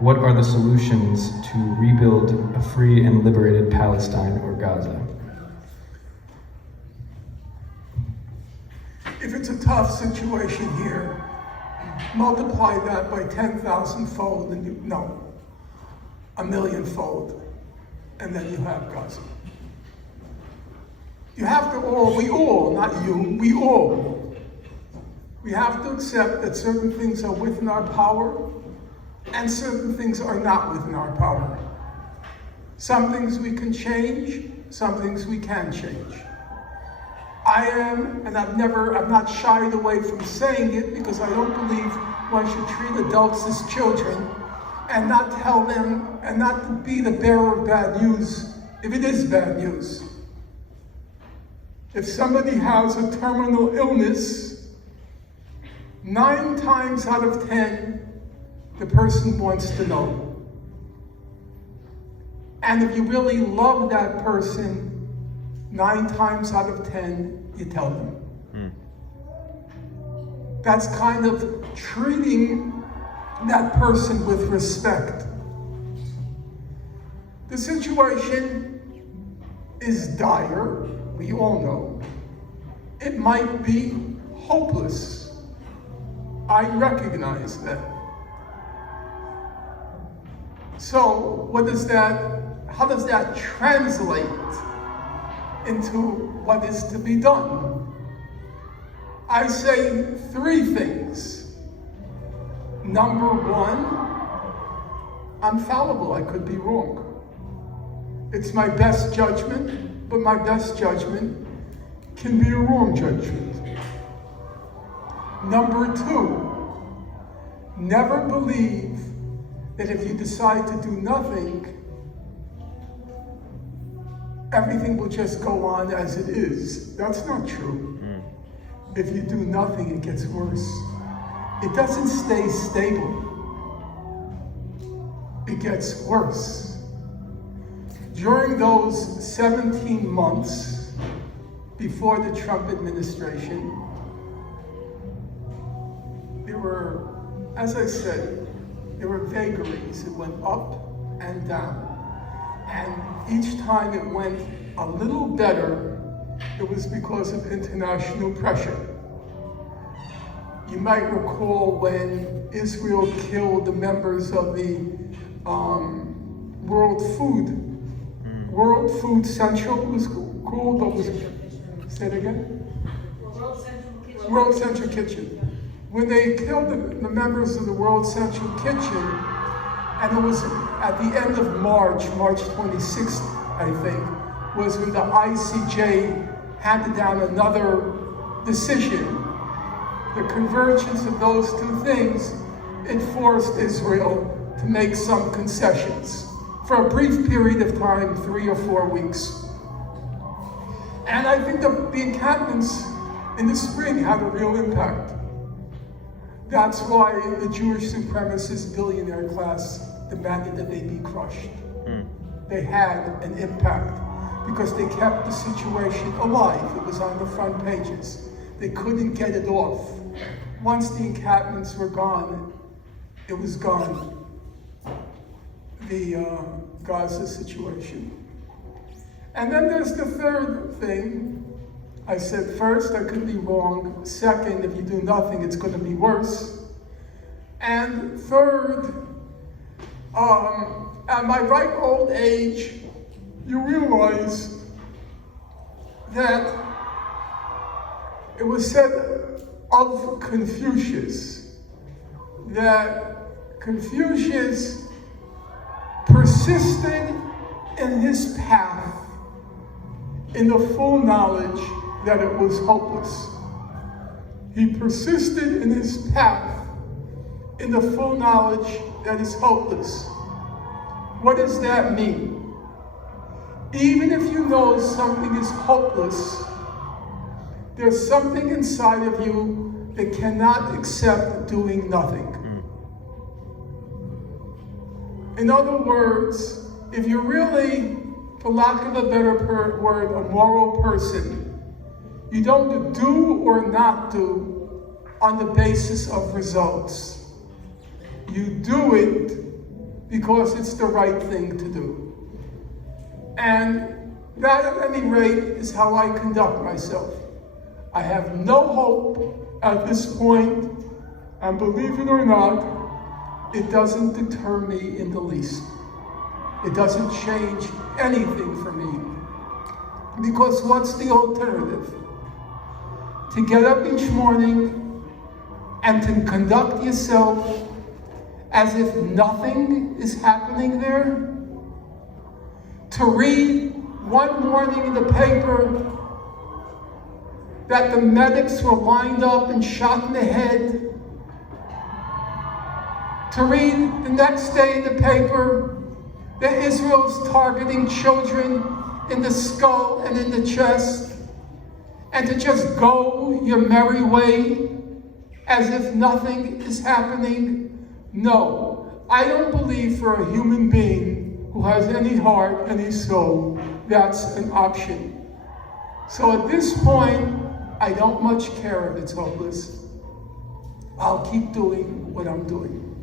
What are the solutions to rebuild a free and liberated Palestine or Gaza? If it's a tough situation here, multiply that by 10,000-fold, and a million-fold, and then you have Gaza. You have to we all, not you, we have to accept that certain things are within our power and certain things are not within our power. Some things we can change, some things we can change. I am, and I've not shied away from saying it because I don't believe one should treat adults as children and not tell them and not be the bearer of bad news if it is bad news. If somebody has a terminal illness, 9 times out of 10, the person wants to know. And if you really love that person, 9 times out of 10, you tell them. That's kind of treating that person with respect. The situation is dire, we all know. It might be hopeless. I recognize that. So how does that translate into what is to be done? I say 3 things. Number 1, I'm fallible, I could be wrong. It's my best judgment, but my best judgment can be a wrong judgment. Number 2, never believe that if you decide to do nothing, everything will just go on as it is. That's not true. If you do nothing, it gets worse. It doesn't stay stable. It gets worse. During those 17 months before the Trump administration, there were, as I said, there were vagaries. It went up and down. And each time it went a little better, it was because of international pressure. You might recall when Israel killed the members of the World Food Central, it was called, what was it? Say it again? World Central Kitchen. When they killed the members of the World Central Kitchen, and it was at the end of March 26th, I think, was when the ICJ handed down another decision. The convergence of those 2 things, it forced Israel to make some concessions for a brief period of time, 3 or 4 weeks. And I think the encampments in the spring had a real impact. That's why the Jewish supremacist billionaire class demanded that they be crushed. They had an impact because they kept the situation alive. It was on the front pages. They couldn't get it off. Once the encampments were gone, it was gone. The Gaza situation. And then there's the third thing. I said, first, I could be wrong. Second, if you do nothing, it's going to be worse. And third, at my ripe old age, you realize that it was said of Confucius that Confucius persisted in his path in the full knowledge that it was hopeless. He persisted in his path in the full knowledge that is hopeless. What does that mean? Even if you know something is hopeless, there's something inside of you that cannot accept doing nothing. In other words, if you're really, for lack of a better word, a moral person, you don't do or not do on the basis of results. You do it because it's the right thing to do. And that, at any rate, is how I conduct myself. I have no hope at this point, and believe it or not, it doesn't deter me in the least. It doesn't change anything for me. Because what's the alternative? To get up each morning and to conduct yourself as if nothing is happening there? To read one morning in the paper that the medics were lined up and shot in the head? To read the next day in the paper that Israel's targeting children in the skull and in the chest, and to just go your merry way as if nothing is happening? No, I don't believe for a human being who has any heart, any soul, that's an option. So at this point, I don't much care if it's hopeless. I'll keep doing what I'm doing.